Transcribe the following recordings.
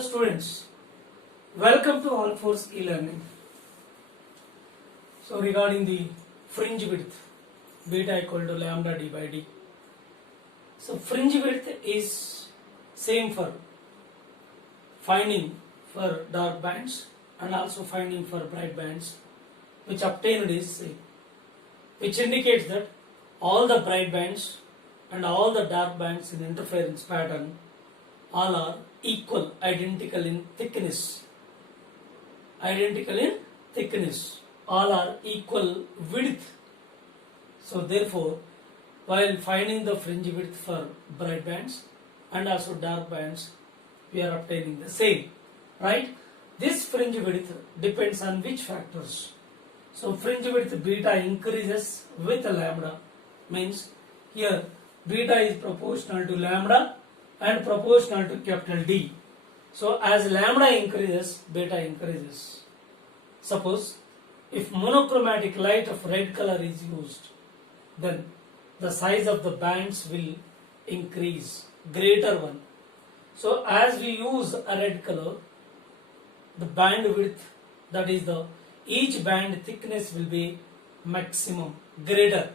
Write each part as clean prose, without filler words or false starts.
Students, welcome to All for E-Learning. So regarding the fringe width, beta equal to lambda d by d. So fringe width is same for finding for dark bands and also finding for bright bands, which obtained is same, which indicates that all the bright bands and all the dark bands in interference pattern all are equal, identical in thickness. All are equal width. So therefore, while finding the fringe width for bright bands and also dark bands, we are obtaining the same, right? This fringe width depends on which factors? So fringe width beta increases with lambda, means here beta is proportional to lambda and proportional to capital D. So as lambda increases, beta increases. Suppose if monochromatic light of red color is used, then the size of the bands will increase, greater one. So as we use a red color, the band width, that is the each band thickness will be maximum, greater.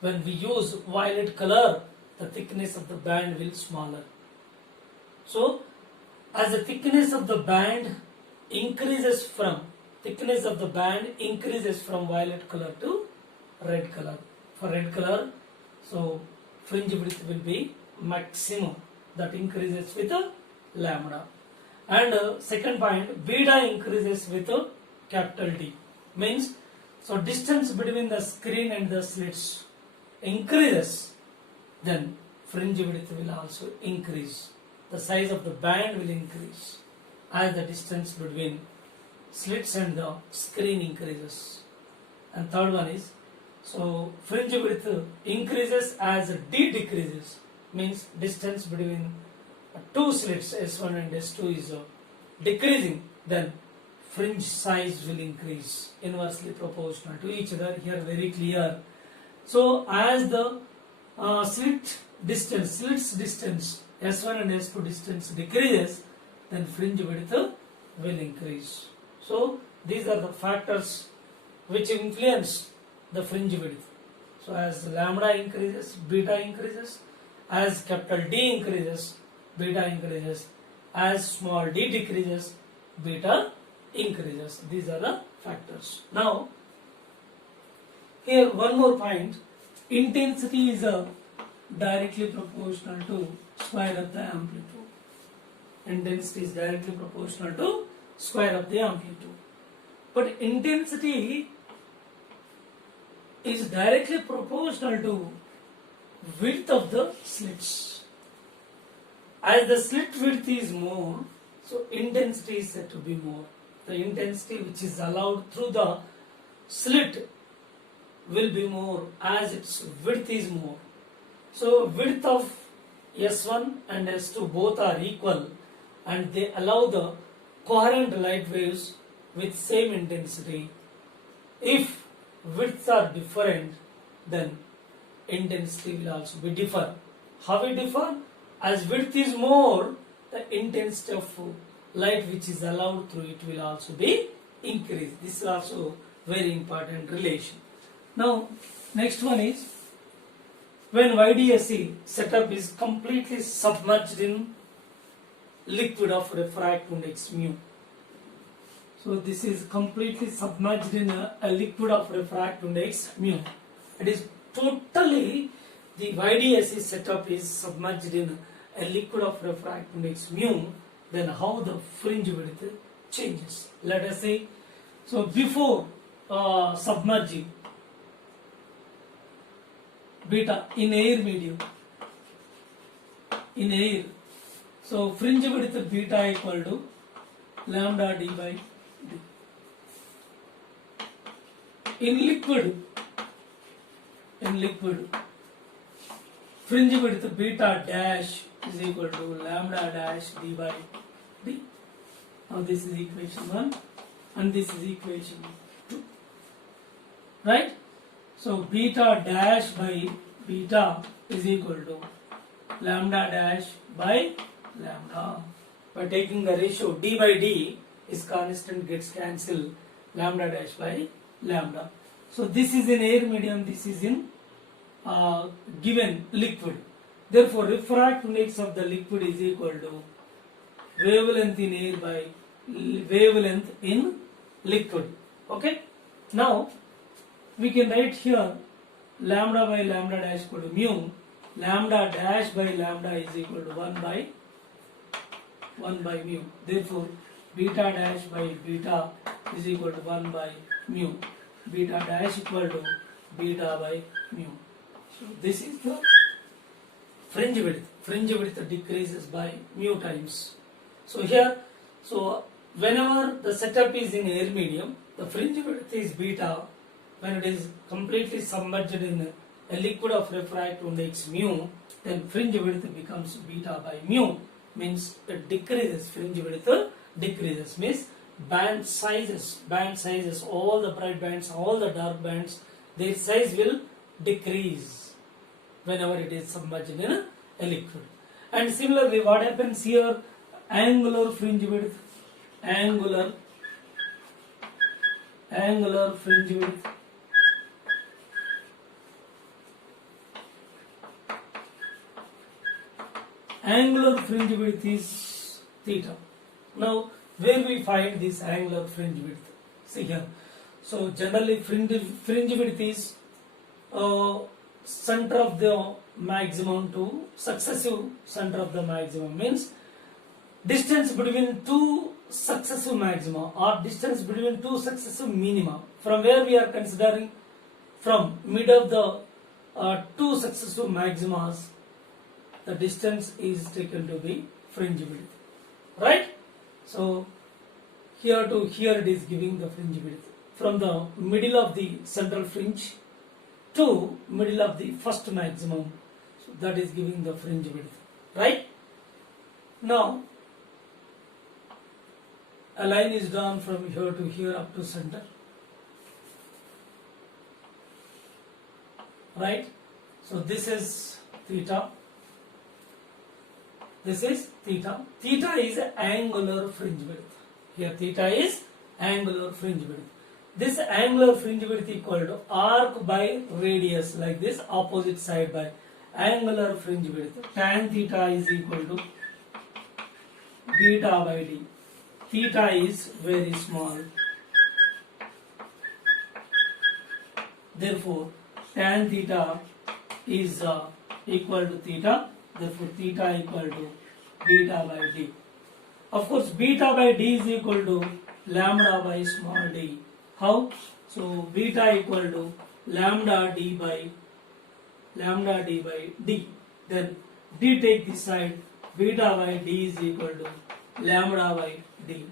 When we use violet color, the thickness of the band will smaller. So as the thickness of the band increases from violet color to red color. For red color, so fringe width will be maximum, that increases with a lambda. And second point, beta increases with a capital D, means so distance between the screen and the slits increases, then fringe width will also increase. The size of the band will increase as the distance between slits and the screen increases. And third one is, so fringe width increases as D decreases, means distance between two slits S1 and S2 is decreasing, then fringe size will increase, inversely proportional to each other. Here very clear. So as the slits distance S1 and S2 distance decreases, then fringe width will increase. So these are the factors which influence the fringe width. So as lambda increases, beta increases. As capital D increases, beta increases. As small d decreases, beta increases. These are the factors. Now here one more point, intensity is directly proportional to square of the amplitude. Intensity is directly proportional to square of the amplitude. But intensity is directly proportional to width of the slits. As the slit width is more, so intensity is said to be more. The intensity which is allowed through the slit will be more as its width is more. So width of S1 and S2 both are equal and they allow the coherent light waves with same intensity. If widths are different, then intensity will also be differ. How it differ? As width is more, the intensity of light which is allowed through it will also be increased. This is also very important relation. Now next one is, when YDSE setup is completely submerged in liquid of refractive index mu. So this is completely submerged in a liquid of refractive index mu. It is totally, the YDSE setup is submerged in a liquid of refractive index mu, then how the fringe width changes. Let us say, so before submerging beta in air medium, in air, so fringe width beta equal to lambda d by d. In liquid, fringe width beta dash is equal to lambda dash d by d. Now this is equation 1 and this is equation 2, right? So beta dash by beta is equal to lambda dash by lambda. by taking the ratio d by d is constant gets cancelled, lambda dash by lambda. So this is in air medium, this is in given liquid. Therefore refractive index of the liquid is equal to wavelength in air by wavelength in liquid. Okay. Now we can write here lambda by lambda dash equal to mu, lambda dash by lambda is equal to 1 by mu. Therefore beta dash by beta is equal to 1 by mu. Beta dash equal to beta by mu. So this is the fringe width. Fringe width decreases by mu times. So here, so whenever the setup is in air medium, the fringe width is beta. When it is completely submerged in a liquid of refractive index mu, then fringe width becomes beta by mu, means it decreases. Fringe width decreases, means band sizes, all the bright bands, all the dark bands, their size will decrease whenever it is submerged in a liquid. And similarly, what happens here? Angular fringe width, angular fringe width, angular fringe width is theta. Now, where we find this angular fringe width? See here. So generally fringe width is center of the maximum to successive center of the maximum, means distance between two successive maxima or distance between two successive minima. From where we are considering from mid of the two successive maximas, the distance is taken to be fringe width, right? So here to here it is giving the fringe width from the middle of the central fringe to middle of the first maximum. So that is giving the fringe width, right? Now a line is drawn from here to here up to center, right? So this is theta. This is theta. Theta is angular fringe width. Here theta is angular fringe width. This angular fringe width equal to arc by radius, like this, opposite side by angular fringe width. Tan theta is equal to beta by d. Theta is very small. Therefore, tan theta is equal to theta. Therefore, theta equal to beta by d. Of course, beta by d is equal to lambda by small d. How? So, beta equal to lambda d by d. Then d take this side. Beta by d is equal to lambda by d.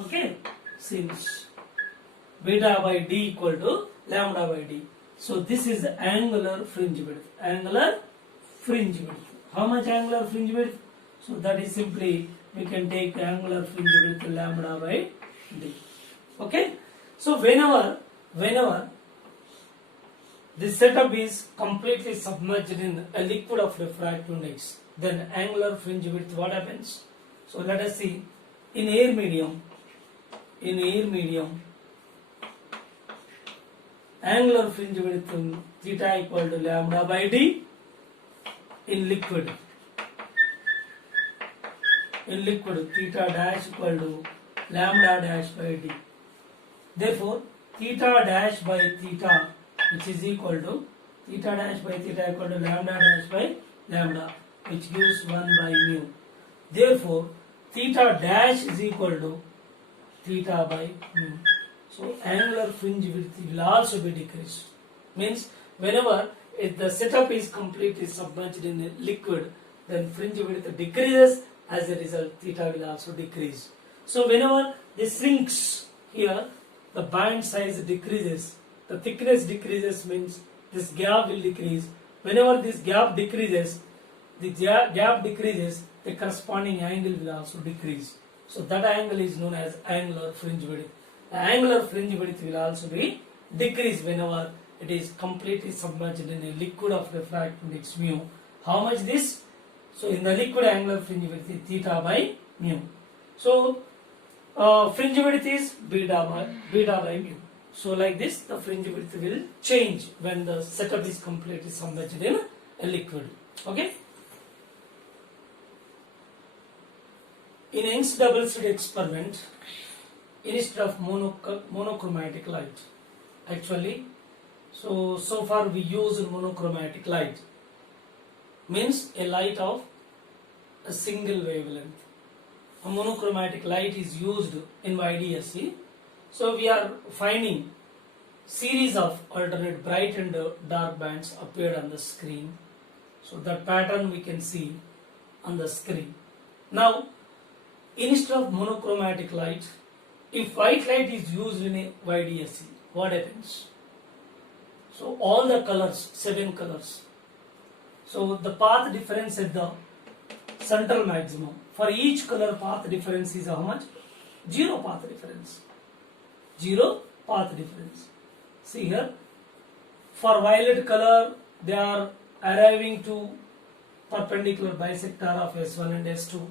Okay? Since beta by d equal to lambda by d. So this is angular fringe width. Angular fringe width. How much angular fringe width? So that is simply we can take angular fringe width lambda by d. Okay? So whenever this setup is completely submerged in a liquid of refractive index, then angular fringe width, what happens? So let us see. In air medium, angular fringe width theta equal to lambda by d. In liquid theta dash equal to lambda dash by d. Therefore, theta dash by theta, which is equal to theta dash by theta equal to lambda dash by lambda, which gives 1 by mu. Therefore, theta dash is equal to theta by mu. So angular fringe width will also be decreased. Means whenever if the setup is completely submerged in a liquid, then fringe width decreases. As a result, theta will also decrease. So whenever this shrinks here, the band size decreases. The thickness decreases, means this gap will decrease. Whenever this gap decreases, the corresponding angle will also decrease. So that angle is known as angular fringe width. The angular fringe width will also be decreased whenever it is completely submerged in a liquid of refractive index mu. How much this? So in the liquid angular fringe width is theta by mu. So fringe width is beta by mu. So like this, the fringe width will change when the setup is completely submerged in a liquid. Okay. In Young's double slit experiment, instead of monochromatic light, actually, so far we use monochromatic light, means a light of a single wavelength. A monochromatic light is used in YDSC. So we are finding series of alternate bright and dark bands appeared on the screen. So that pattern we can see on the screen. Now, instead of monochromatic light, if white light is used in a YDSC, what happens? So all the colors, 7 colors. So the path difference at the central maximum. For each color, path difference is how much? 0 path difference. 0 path difference. See here, for violet color, they are arriving to perpendicular bisector of S1 and S2.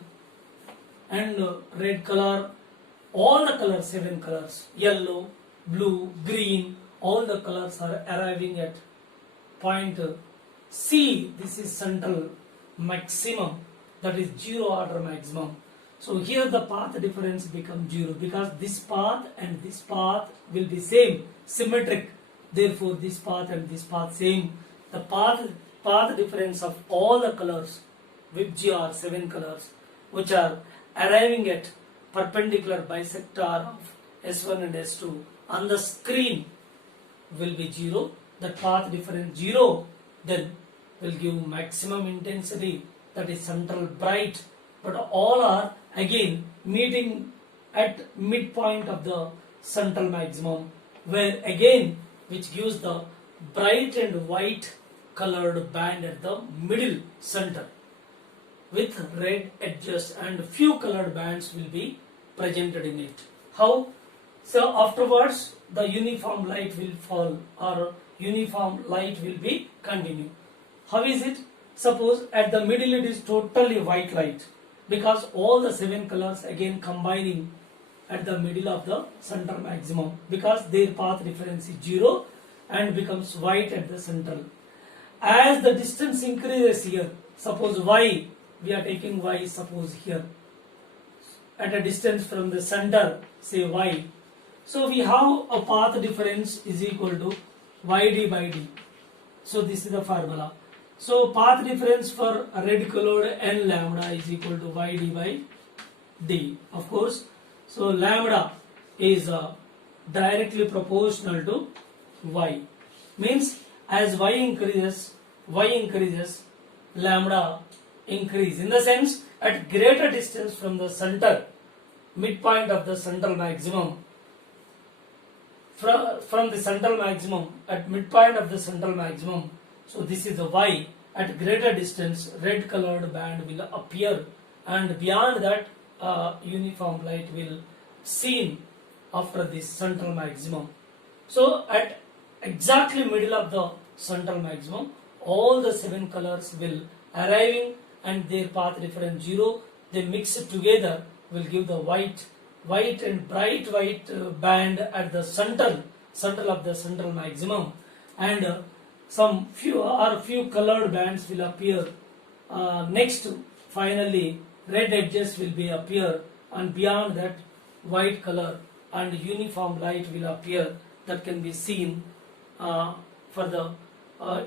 And red color, all the colors, 7 colors, yellow, blue, green, all the colors are arriving at point C. This is central maximum, that is 0 order maximum. So here the path difference becomes 0 because this path and this path will be same, symmetric. Therefore this path and this path same. The path difference of all the colors, which are 7 colors, which are arriving at perpendicular bisector of S1 and S2 on the screen will be 0. That path difference 0 then will give maximum intensity, that is central bright, but all are again meeting at midpoint of the central maximum, where again which gives the bright and white colored band at the middle center with red edges, and few colored bands will be presented in it. How? So afterwards the uniform light will fall or uniform light will be continued. How is it? Suppose at the middle it is totally white light, because all the 7 colors again combining at the middle of the central maximum, because their path difference is 0 and becomes white at the central. As the distance increases here, suppose y, we are taking y, suppose here at a distance from the center, say y. So we have a path difference is equal to yd by d. So this is the formula. So path difference for red colored n lambda is equal to yd by d, of course. So lambda is directly proportional to y, means as y increases, lambda increase, in the sense at greater distance from the center, midpoint of the central maximum, from the central maximum, at midpoint of the central maximum. So this is the y. At greater distance, red colored band will appear, and beyond that uniform light will seen after this central maximum. So at exactly middle of the central maximum, all the 7 colors will arriving and their path difference 0. They mix it together will give the white and bright white band at the central of the central maximum, and some few colored bands will appear next. Finally red edges will be appear, and beyond that white color and uniform light will appear, that can be seen for the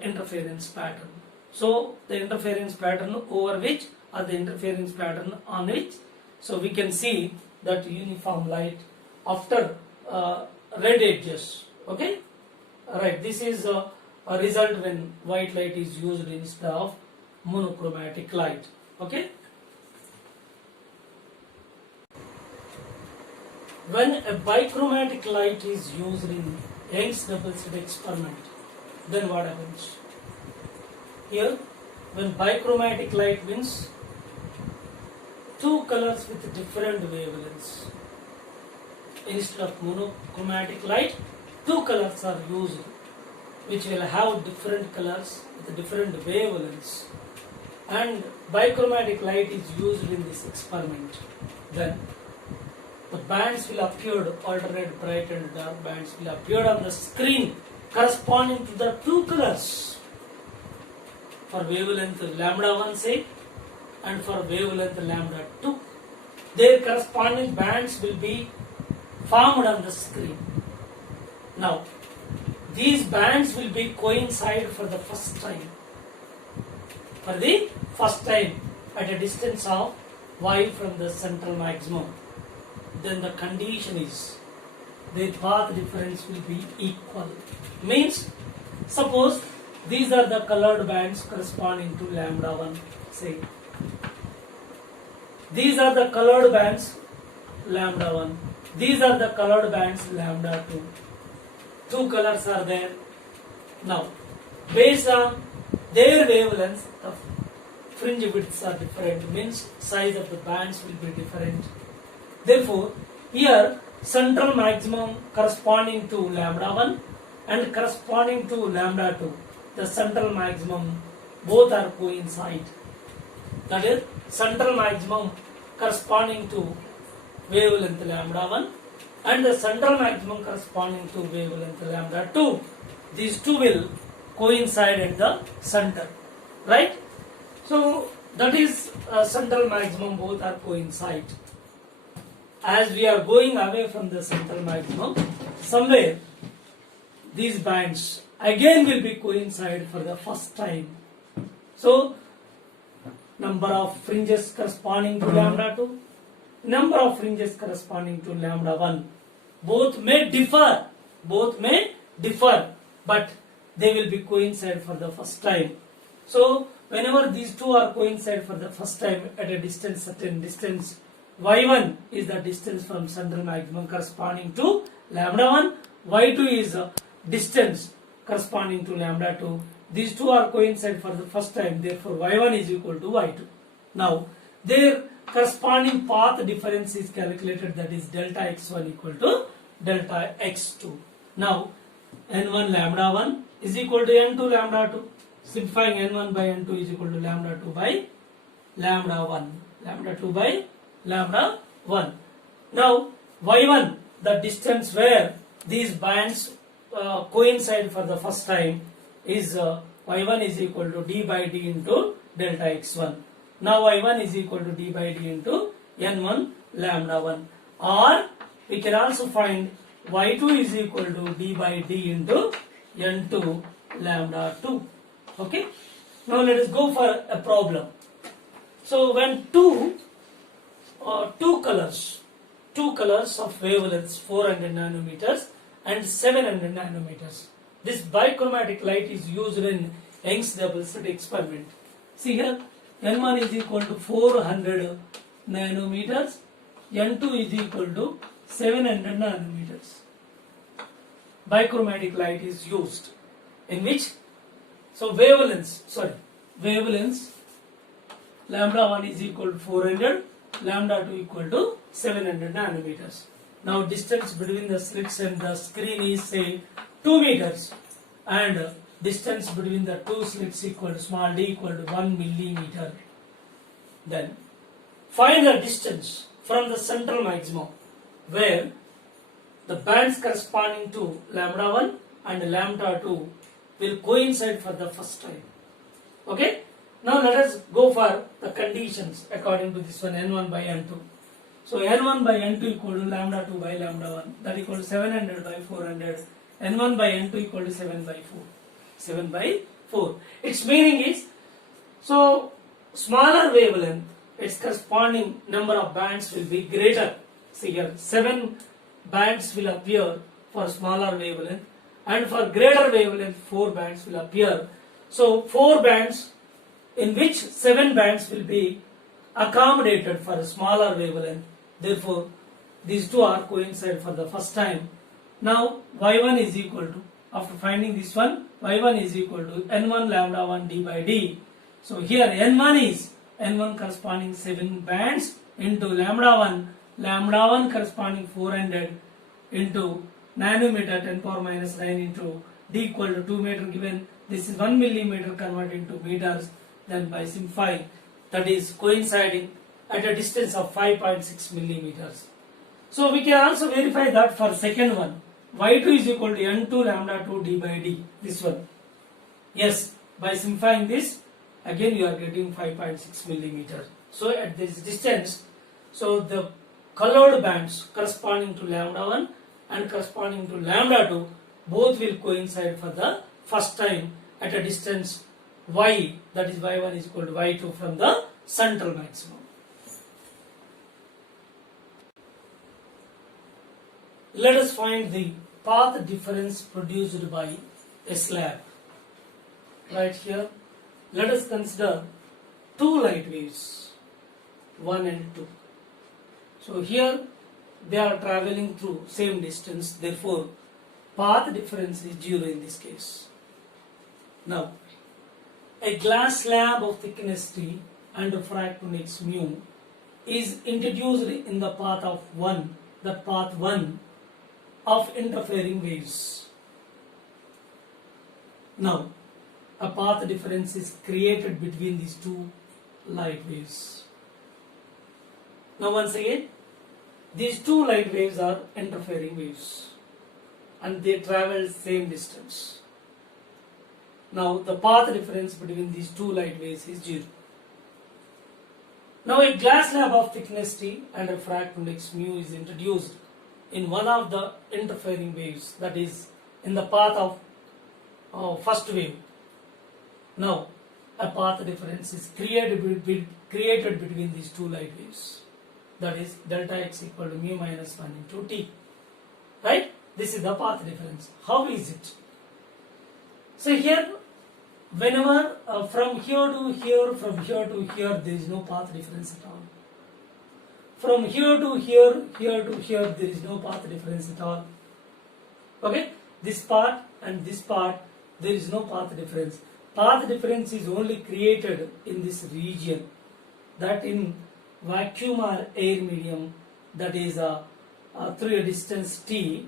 interference pattern. So the interference pattern over which, or the interference pattern on which, so we can see that uniform light after red edges. Okay, alright, this is a result when white light is used instead of monochromatic light. Okay, when a bichromatic light is used in Young's double slit experiment, then what happens? Here, when bichromatic light means 2 colors with different wavelengths. Instead of monochromatic light, 2 colors are used, which will have different colors with different wavelengths. And bichromatic light is used in this experiment, then the bands will appear, alternate bright and dark bands will appear on the screen corresponding to the two colors. For wavelength lambda 1 say, and for wavelength lambda 2, their corresponding bands will be formed on the screen. Now, these bands will be coincide for the first time. For the first time at a distance of y from the central maximum. Then the condition is their path difference will be equal. Means, suppose these are the colored bands corresponding to lambda 1, say. These are the colored bands lambda 1. These are the colored bands lambda 2. Two colors are there. Now, based on their wavelengths, the fringe widths are different, means size of the bands will be different. Therefore, here central maximum corresponding to lambda 1 and corresponding to lambda 2, the central maximum both are coincide. That is, central maximum corresponding to wavelength lambda 1 and the central maximum corresponding to wavelength lambda 2. These two will coincide at the center, right? So that is central maximum, both are coincide. As we are going away from the central maximum, somewhere these bands again will be coincide for the first time. So number of fringes corresponding to lambda 2, number of fringes corresponding to lambda 1, both may differ, but they will be coincide for the first time. So whenever these two are coincide for the first time at a distance, certain distance, y1 is the distance from central maximum corresponding to lambda 1, y2 is a distance corresponding to lambda 2. These two are coincide for the first time, therefore y1 is equal to y2. Now, their corresponding path difference is calculated, that is delta x1 equal to delta x2. Now, n1 lambda 1 is equal to n2 lambda 2. Simplifying n1 by n2 is equal to lambda 2 by lambda 1. Lambda 2 by lambda 1. Now, y1, the distance where these bands coincide for the first time, is y1 is equal to d by d into delta x1. Now y1 is equal to d by d into n1 lambda 1. Or we can also find y2 is equal to d by d into n2 lambda 2. Okay. Now let us go for a problem. So when two colors of wavelengths 400 nanometers and 700 nanometers. This bichromatic light is used in Young's double slit experiment. See here, N1 is equal to 400 nanometers, N2 is equal to 700 nanometers. Bichromatic light is used in which, so wavelengths lambda 1 is equal to 400, lambda 2 equal to 700 nanometers. Now distance between the slits and the screen is say 2 meters, and distance between the two slits equal to small d equal to 1 millimeter. Then find the distance from the central maximum where the bands corresponding to lambda 1 and lambda 2 will coincide for the first time. Okay. Now let us go for the conditions according to this one, n1 by n2. So n1 by n2 equal to lambda 2 by lambda 1, that equal to 700 by 400. n1 by n2 equal to 7 by 4. 7 by 4. Its meaning is, so smaller wavelength, its corresponding number of bands will be greater. See here, 7 bands will appear for smaller wavelength, and for greater wavelength 4 bands will appear. So 4 bands in which 7 bands will be accommodated for a smaller wavelength. Therefore, these two are coincide for the first time. Now y1 is equal to, after finding this one, y1 is equal to n1 lambda 1 d by d. So here n1 corresponding 7 bands into lambda 1 corresponding 400 into nanometer 10 power minus 9 into d equal to 2 meter given. This is 1 millimeter converted into meters. Then by simplifying, that is coinciding at a distance of 5.6 millimeters. So we can also verify that for second one, y2 is equal to n2 lambda 2 d by d, this one. Yes, by simplifying this, again you are getting 5.6 millimeters. So at this distance, so the colored bands corresponding to lambda 1 and corresponding to lambda 2 both will coincide for the first time at a distance y, that is y1 is equal to y2 from the central maximum. Let us find the path difference produced by a slab. Right here, let us consider two light waves, 1 and 2. So here they are traveling through same distance, therefore path difference is 0 in this case. Now, a glass slab of thickness t and refractive index mu is introduced in the path of path 1 of interfering waves. Now, a path difference is created between these two light waves. Now once again, these two light waves are interfering waves and they travel same distance. Now the path difference between these two light waves is 0. Now a glass slab of thickness t and refractive index mu is introduced in one of the interfering waves, that is in the path of first wave. Now a path difference is created between these two light waves, that is delta x equal to mu minus 1 into t. Right? This is the path difference. How is it? So here, whenever from here to here, there is no path difference at all. From here to here, there is no path difference at all. Okay? This part and this part, there is no path difference. Path difference is only created in this region, that in vacuum or air medium, that is through a distance t,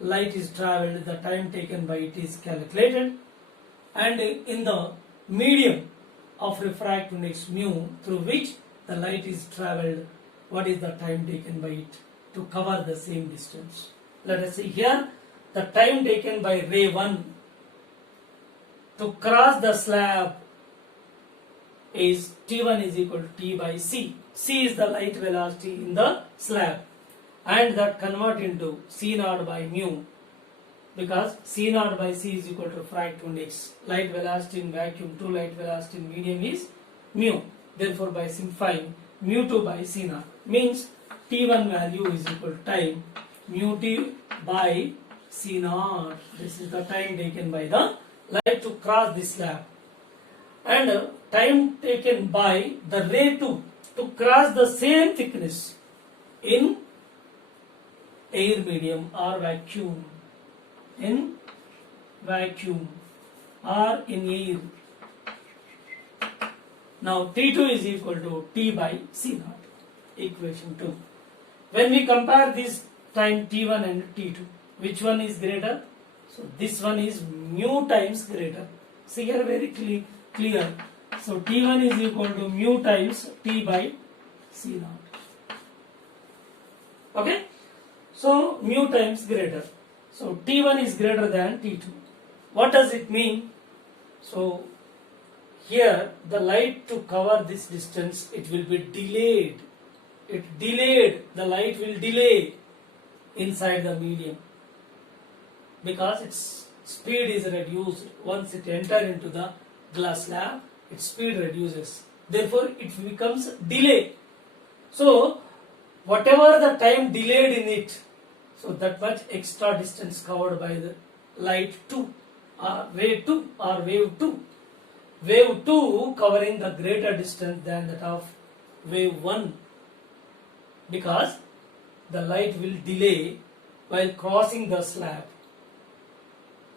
light is travelled, the time taken by it is calculated, and in the medium of refractive index mu through which the light is travelled, what is the time taken by it to cover the same distance. Let us see here, the time taken by ray 1 to cross the slab is t1 is equal to t by c. C is the light velocity in the slab, and that convert into c naught by mu, because c naught by c is equal to refractive index. Light velocity in vacuum, true light velocity in medium is mu. Therefore by simplifying, mu 2 by c naught means t1 value is equal to time mu t by c naught. This is the time taken by the light to cross this slab, and time taken by the ray 2 to cross the same thickness in air medium or vacuum, or in air. Now T2 is equal to T by C naught, equation 2. When we compare this time T1 and T2, which one is greater? So this one is mu times greater. See here very clear. So T1 is equal to mu times T by C naught. Okay? So mu times greater. So T1 is greater than T2. What does it mean? So here the light to cover this distance, it will be delayed. The light will delay inside the medium, because its speed is reduced. Once it enters into the glass slab, its speed reduces. Therefore it becomes delay. So whatever the time delayed in it, so that much extra distance covered by the light 2 or ray 2 or wave 2. Wave 2 covering the greater distance than that of wave 1, because the light will delay while crossing the slab.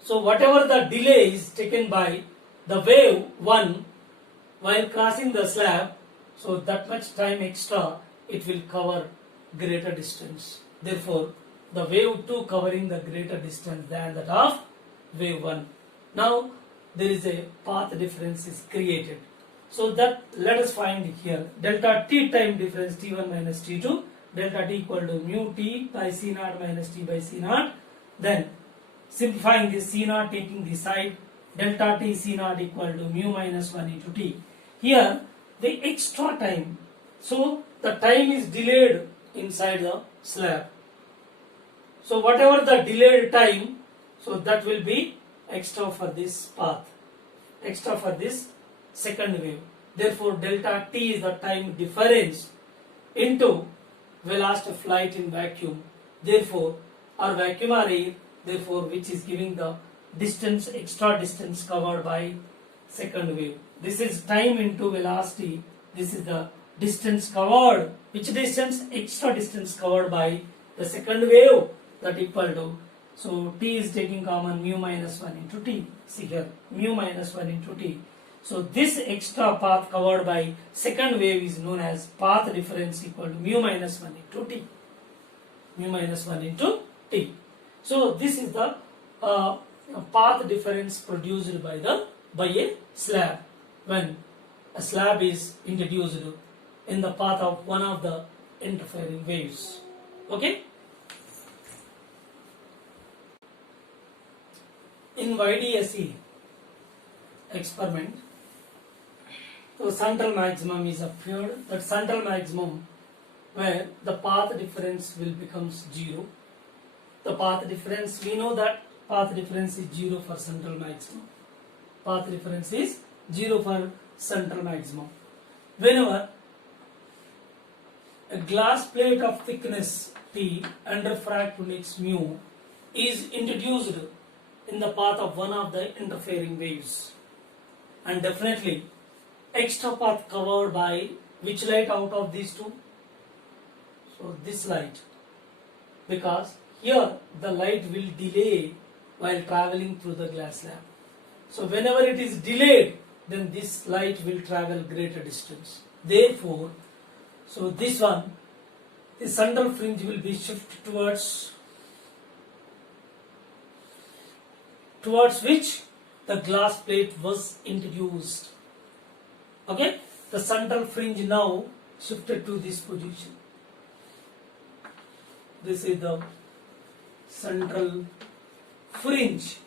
So whatever the delay is taken by the wave 1 while crossing the slab, so that much time extra it will cover greater distance. Therefore the wave 2 covering the greater distance than that of wave 1. Now there is a path difference is created. So that let us find here delta t time difference t1 minus t2, delta t equal to mu t by c naught minus t by c naught. Then simplifying this c naught taking the side, delta t c naught equal to mu minus 1 into t. Here the extra time, so the time is delayed inside the slab. So whatever the delayed time, so that will be extra for this path, extra for this second wave. Therefore delta t is the time difference into velocity of light in vacuum, therefore or vacuum or air, therefore which is giving the distance, extra distance covered by second wave. This is time into velocity, this is the distance covered. Which distance? Extra distance covered by the second wave, that equal to, so t is taking common mu minus 1 into t. See here, mu minus 1 into t. So this extra path covered by second wave is known as path difference equal to mu minus 1 into t. Mu minus 1 into t. So this is the path difference produced by a slab when a slab is introduced in the path of one of the interfering waves. Okay. In YDSE experiment, so central maximum is appeared. That central maximum where the path difference will becomes 0. The path difference, we know that path difference is 0 for central maximum. Path difference is 0 for central maximum. Whenever a glass plate of thickness t and refractive index mu is introduced in the path of one of the interfering waves, and definitely extra path covered by which light out of these two? So this light, because here the light will delay while traveling through the glass slab. So whenever it is delayed, then this light will travel greater distance. Therefore, so this one, the central fringe will be shifted towards which the glass plate was introduced. Okay, the central fringe now shifted to this position. This is the central fringe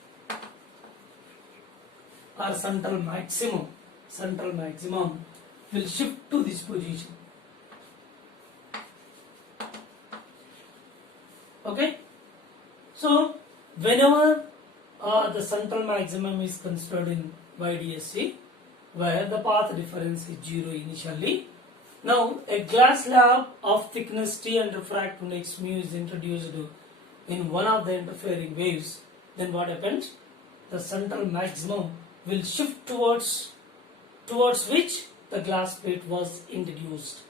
or central maximum. Central maximum will shift to this position. Okay, so whenever the central maximum is considered in YDSC, where the path difference is 0 initially. Now a glass slab of thickness t and refractive index mu is introduced in one of the interfering waves. Then what happens? The central maximum will shift towards which the glass plate was introduced.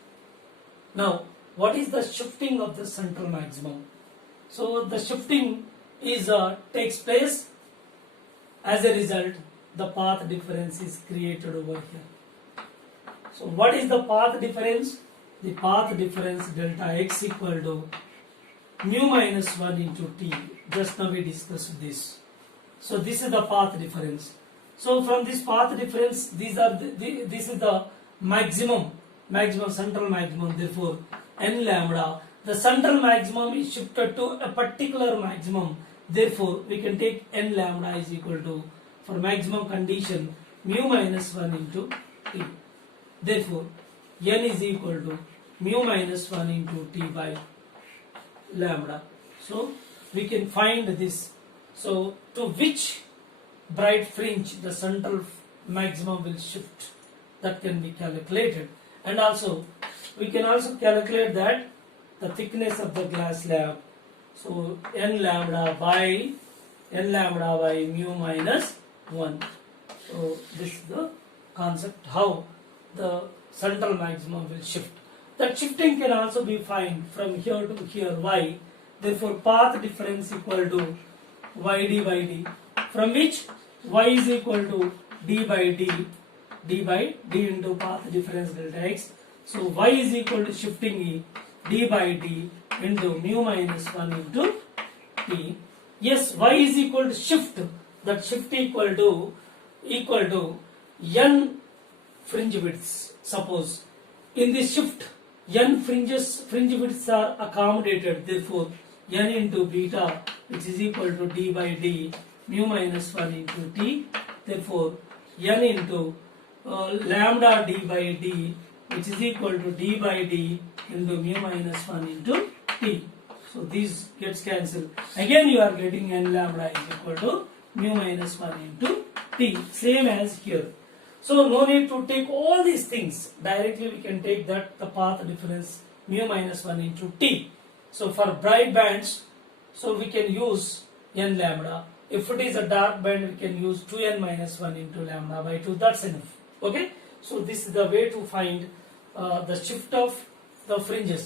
Now what is the shifting of the central maximum? So the shifting is takes place. As a result, the path difference is created over here. So what is the path difference? The path difference delta x equal to mu minus 1 into t. Just now we discussed this. So this is the path difference. So from this path difference, this is the maximum central maximum. Therefore n lambda, the central maximum is shifted to a particular maximum. Therefore we can take n lambda is equal to, for maximum condition, mu minus 1 into t. Therefore n is equal to mu minus 1 into t by lambda. So we can find this. So to which bright fringe the central maximum will shift, that can be calculated. And also we can also calculate that the thickness of the glass slab. So n lambda by mu minus 1. So this is the concept how the central maximum will shift. That shifting can also be found from here to here. Why? Therefore path difference equal to yd by d, from which y is equal to d by d into path difference delta x. So y is equal to shifting d by d into mu minus 1 into t. Yes, y is equal to shift. That shift equal to n fringe widths. Suppose in this shift n fringe widths are accommodated, therefore n into beta, which is equal to d by d mu minus 1 into t, therefore n into lambda d by d, which is equal to d by d into mu minus 1 into t. So these gets cancelled. Again you are getting n lambda is equal to mu minus 1 into t, same as here. So no need to take all these things. Directly we can take that the path difference mu minus 1 into t. So for bright bands, so we can use n lambda. If it is a dark band, we can use 2n minus 1 into lambda by 2. That's enough. Okay. So this is the way to find the shift of the fringes.